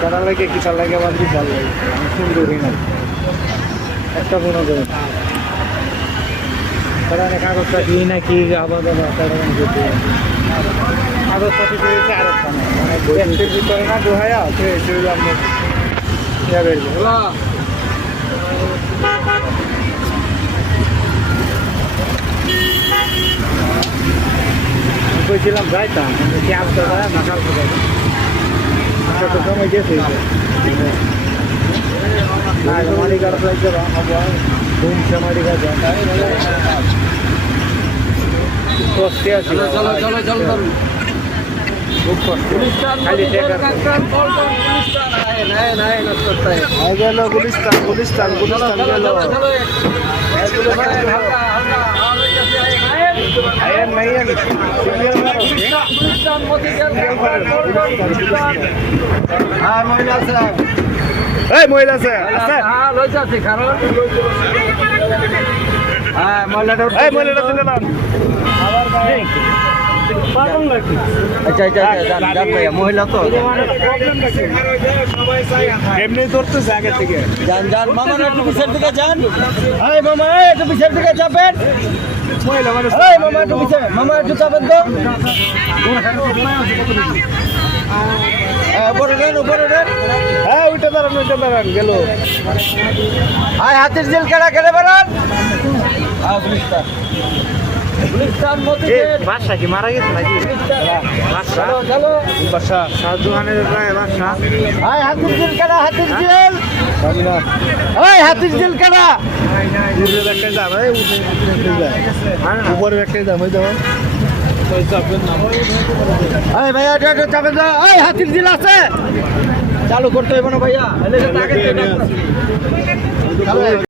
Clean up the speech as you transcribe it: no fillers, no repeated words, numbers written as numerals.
কাটা লাগে কিসা লাগে আমার খুব ভালো লাগে সুন্দরই না একটা মনে করে কারণ কাগজটা কি না কি আবার কাগজপাতি পেয়েছে আর একটা না মানে বইয়ের ভিতরে না দোহায়া সেগুলো আমি বলছিলাম যাইতাম কি আসতে পারে না কালকে যাইতাম ছোট সময় গেছে মারি গাড়ি লাগছে ঘুম মারি গাছ কষ্টে আছে চলো চলো চলো চলো খুব কষ্ট খালি গেল গুলিস্তান গুলিস্তান গুলিস্তান গেল আয়েন মাইয়েন হ্যাঁ মহিলা আছে এই মহিলা আছে আছে হ্যাঁ লইছে আছে কারণ হ্যাঁ মহিলাটা এই মহিলাটা তুলে নাও আবার ভাই পাগল নাকি আচ্ছা আচ্ছা জান ভাইয়া মহিলা তো এমনি ধরতেছে আগে থেকে জান জান মামা একটু পিছের দিকে যান এই মামা একটু পিছের দিকে যাবেন মহিলা মানে এই মামা একটু পিছে মামা একটু যাবেন তো উপরে দেন হ্যাঁ উঠে দাঁড়ান গেল হাই হাতির জেল কেনা কেটে বেড়ান বাসা কি মারা গেছে নাকি বাসা শাহজাহানের বাসা হাই হাতির জেল কেনা হাতির জেল ওই হাতির জেল কেনা একটা দাম উপরে একটা দাম ওই দাম ভাইয়া চাপেন না ওই হাতির জেল আছে চালু করতে হবে না ভাইয়া